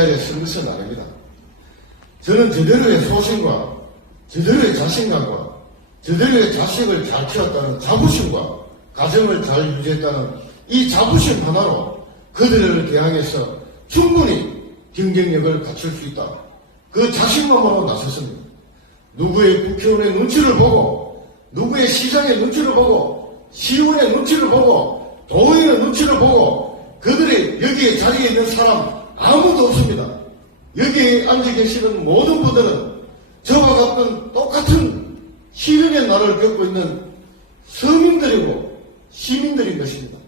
자리에 선 것은 아닙니다. 저는 저대로의 소신과 저대로의 자신감과 저대로의 자식을 잘 키웠다는 자부심과 가정을 잘 유지했다는 이 자부심 하나로 그들을 대항해서 충분히 경쟁력을 갖출 수 있다. 그 자신감으로 나섰습니다. 누구의 국회의원의 눈치를 보고, 누구의 시장의 눈치를 보고, 시의원의 눈치를 보고, 도의원의 눈치를 보고, 그들이 여기에 자리에 있는 사람 아무도 없습니다. 여기에 앉아 계시는 모든 분들은 저와 같은 똑같은 시련의 날을 겪고 있는 서민들이고 시민들인 것입니다.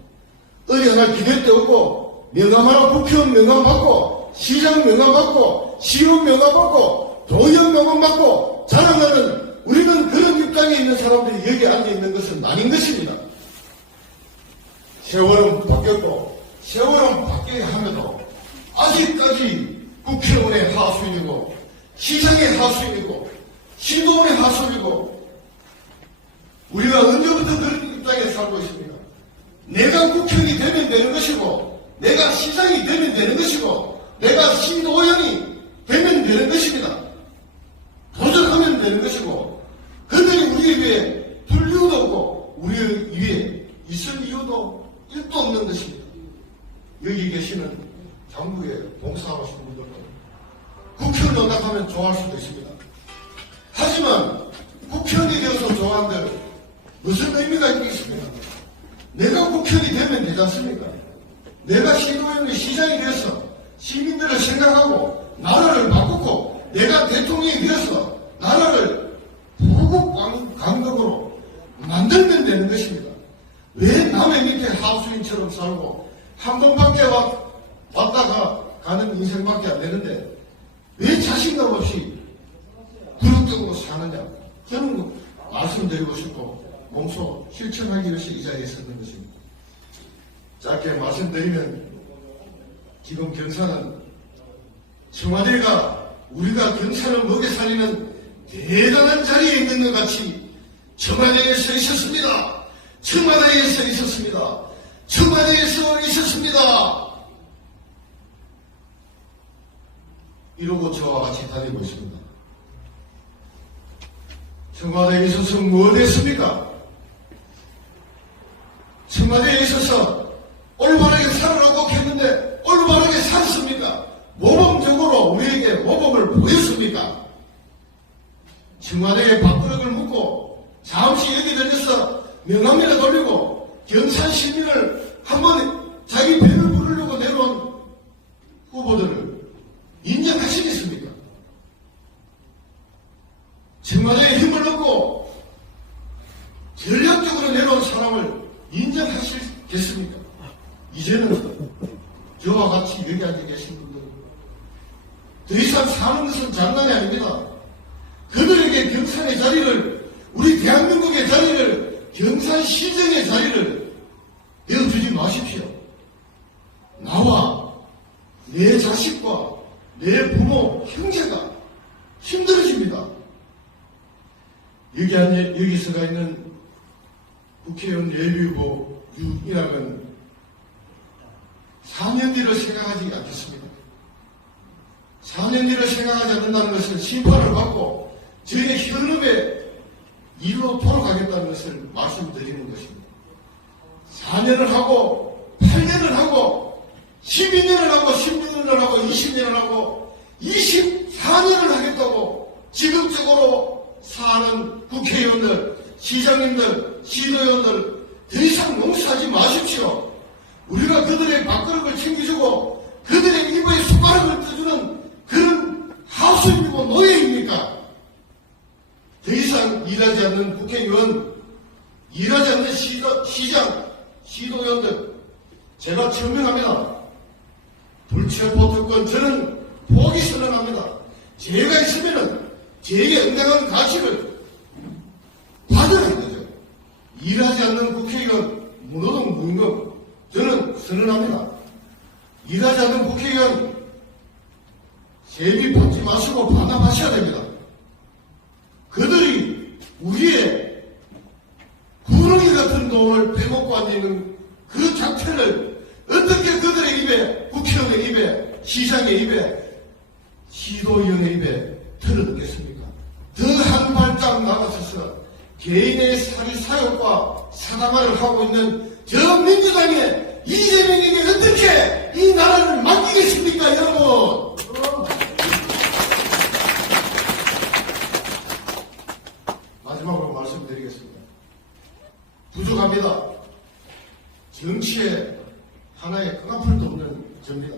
어디 하나 기댈 데 없고, 명함 하나 국회의원 명함 받고, 시장 명함 받고, 시의원 명함 받고, 도의원 명함 받고 자랑하는 우리는 그런 입장에 있는 사람들이 여기 앉아 있는 것은 아닌 것입니다. 세월은 바뀌었고 세월은 바뀌어야 함에도 아직까지 국회의원의 하수인이고 시장의 하수인이고 시도원의 하수인이고 우리가 언제부터 그런 입장에 살고 있습니다. 내가 국회의원이 되면 되는 것이고 내가 시장이 되면 되는 것이고 내가 시도원이 되면 되는 것입니다. 도전하면 되는 것이고 그들이 우리 위에 둘 이유도 없고 우리 위에 있을 이유도 1도 없는 것입니다. 여기 계시는 정부에 봉사하시는 분들은 국회의원 연락하면 좋아할 수도 있습니다. 하지만 국회의원이 되어서 좋아한들 무슨 의미가 있겠습니까? 내가 국회의원이 되면 되지 않습니까? 내가 시도의원이 시장이 되어서 시민들을 생각하고 나라를 바꾸고 내가 대통령이 되어서 나라를 보국 강국으로 만들면 되는 것입니다. 왜 남의 밑에 하수인처럼 살고 한 번밖에 왔다가 가는 인생밖에 안 되는데 왜 자신감 없이 부력적으로 사느냐. 저는 말씀드리고 싶고 몸소 실천하기 위해서 이 자리에 섰는 것입니다. 짧게 말씀드리면 지금 경사는 청와대가 우리가 경찰을 먹여 살리는 대단한 자리에 있는 것 같이 청와대에 서 있었습니다. 청와대에 서 있었습니다. 청와대에 서 있었습니다. 이러고 저와 같이 다니고 있습니다. 청와대에 있어서 뭘 했습니까? 청와대에 있어서 올바르게 살으라고 했는데 올바르게 살았습니까? 모범적으로 우리에게 모범을 보였습니까? 청와대에 밥그릇을 묻고 잠시 여기 들려서 명함이나 돌리고 경산 시민을 한번 자기 배를 부르려고 내려온 후보들을 인정하시겠습니까? 청와대에 힘을 얻고 전략적으로 내려온 사람을 인정하시겠습니까? 이제는 저와 같이 여기 앉아 계신 분들 더 이상 사는 것은 장난이 아닙니다. 그들에게 경산의 자리를 우리 대한민국의 자리를 경산시정의 자리를 내어주지 마십시오. 나와 내 자식과 내 부모 형제가 힘들어집니다. 여기서가 있는 국회의원 예비후보 유일학은 4년 뒤를 생각하지 않겠습니다. 4년 뒤를 생각하지 않는다는 것은 심판을 받고 저의 현업에 이루도록 하겠다는 것을 말씀드리는 것입니다. 4년을 하고 8년을 하고 12년을 하고 16년을 하고 20년을 하고 24년을 하겠다고 지극적으로 사는 국회의원들, 시장님들, 시도의원들 더 이상 농사하지 마십시오. 우리가 그들의 밥그릇을 챙겨주고 그들의 입에 숟가락을 떠주는 그런 하수인이고 노예입니까? 더 이상 일하지 않는 국회의원, 일하지 않는 시장, 시도의원들 제가 천명합니다. 불체포 특권 저는 포기 선언합니다. 제가 있으면은 제게 응당한 가치를 받아야 되죠. 일하지 않는 국회의원 무노동 무임금 저는 선언합니다. 일하지 않는 국회의원 세비 받지 마시고 반납하셔야 됩니다. 그들이 우리의 구렁이 같은 돈을 빼먹고 앉아있는 그 자체를 어떻게 그들의 입에 국회의원의 입에 시장의 입에, 시도위원의 입에 들어듣겠습니까? 더 한 발짝 나가서서 개인의 사리 사욕과 사당화를 하고 있는 저 민주당의 이재명에게 어떻게 이 나라를 맡기겠습니까, 여러분? 마지막으로 말씀드리겠습니다. 부족합니다. 정치에 하나의 끈앞을도 없는 접니다.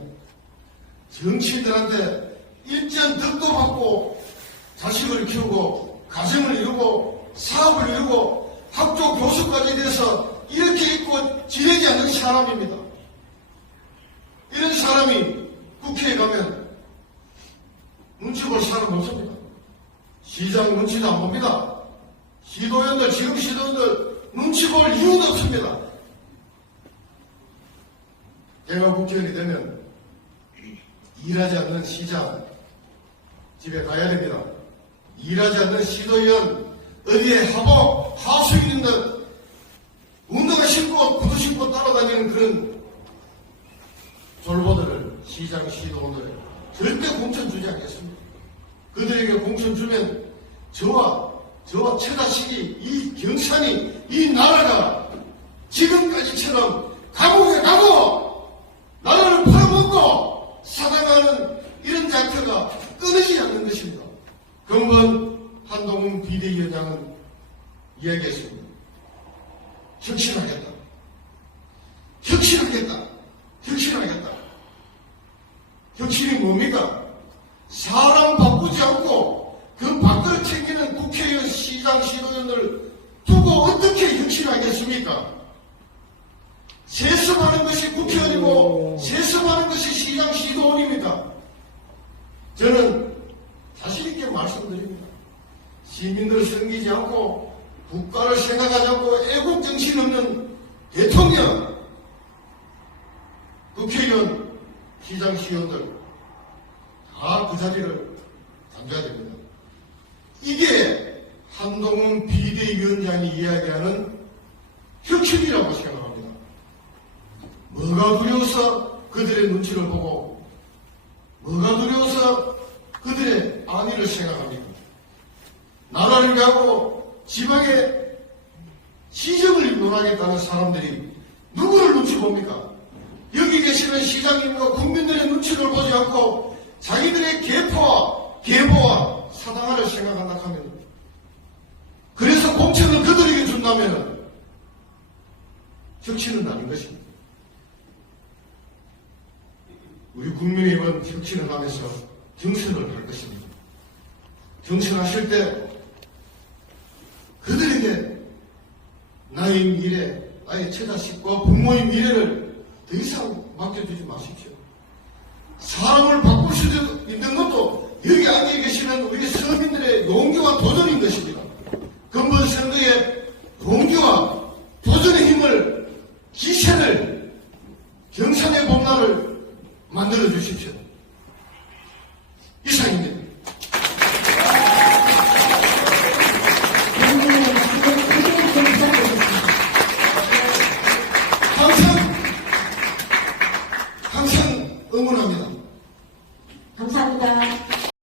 정치인들한테 일전 덕도 받고 자식을 키우고 가정을 이루고 사업을 이루고 학교 교수까지 돼서 이렇게 있고 지내지 않는 사람입니다. 이런 사람이 국회에 가면 눈치 볼 사람 없습니다. 시장 눈치도 안 봅니다. 시도연들, 지금 시도연들 눈치 볼 이유도 없습니다. 제가 국회의원이 되면 일하지 않는 시장 집에 가야 됩니다. 일하지 않는 시도위원 어디에 하수 있는 듯 운동화 신고 구두 신고 따라다니는 그런 졸보들을 시장 시도원들 절대 공천 주지 않겠습니다. 그들에게 공천 주면 저와 처자식이 이 경산이 이 나라가 지금까지처럼 감옥에 가고 나라를 팔아먹고 사당하는 이런 장터가 끊이지 않는 것입니다. 금번 한동훈 비대위원장은 이야기했습니다. 혁신하겠다. 혁신하겠다. 혁신하겠다. 혁신이 뭡니까? 사람 바꾸지 않고 그 밖을 챙기는 국회의원, 시장, 시도원을 두고 어떻게 혁신하겠습니까? 세습하는 것이 국회의원이고 세습하는 것이 시장, 시도원입니다. 저는 자신있게 말씀드립니다. 시민들을 섬기지 않고 국가를 생각하지 않고 애국정신 없는 대통령, 국회의원, 시장, 시의원들 다 그 자리를 잠겨야 됩니다. 이게 한동훈 비대위원장이 이야기하는 혁신이라고 생각합니다. 뭐가 두려워서 그들의 눈치를 보고 뭐가 두려워서 그들의 안위를 생각합니까? 나라를 위하고 지방의 시정을 논하겠다는 사람들이 누구를 눈치 봅니까? 여기 계시는 시장님과 국민들의 눈치를 보지 않고 자기들의 계보와 사당화를 생각한다 하면 그래서 공천을 그들에게 준다면 혁신은 아닌 것입니다. 우리 국민의힘은 혁신을 하면서 경선을 할 것입니다. 경선하실 때 그들에게 나의 미래, 나의 처자식과 부모의 미래를 더 이상 맡겨주지 마십시오. 사람을 바꿀 수 있는 것도 여기 앉아 계시는 우리 서민들의 용기와 도전인 것입니다. 근본 선거에 용기와 도전의 힘을, 기세를, 경선의 봄날을 만들어 주십시오.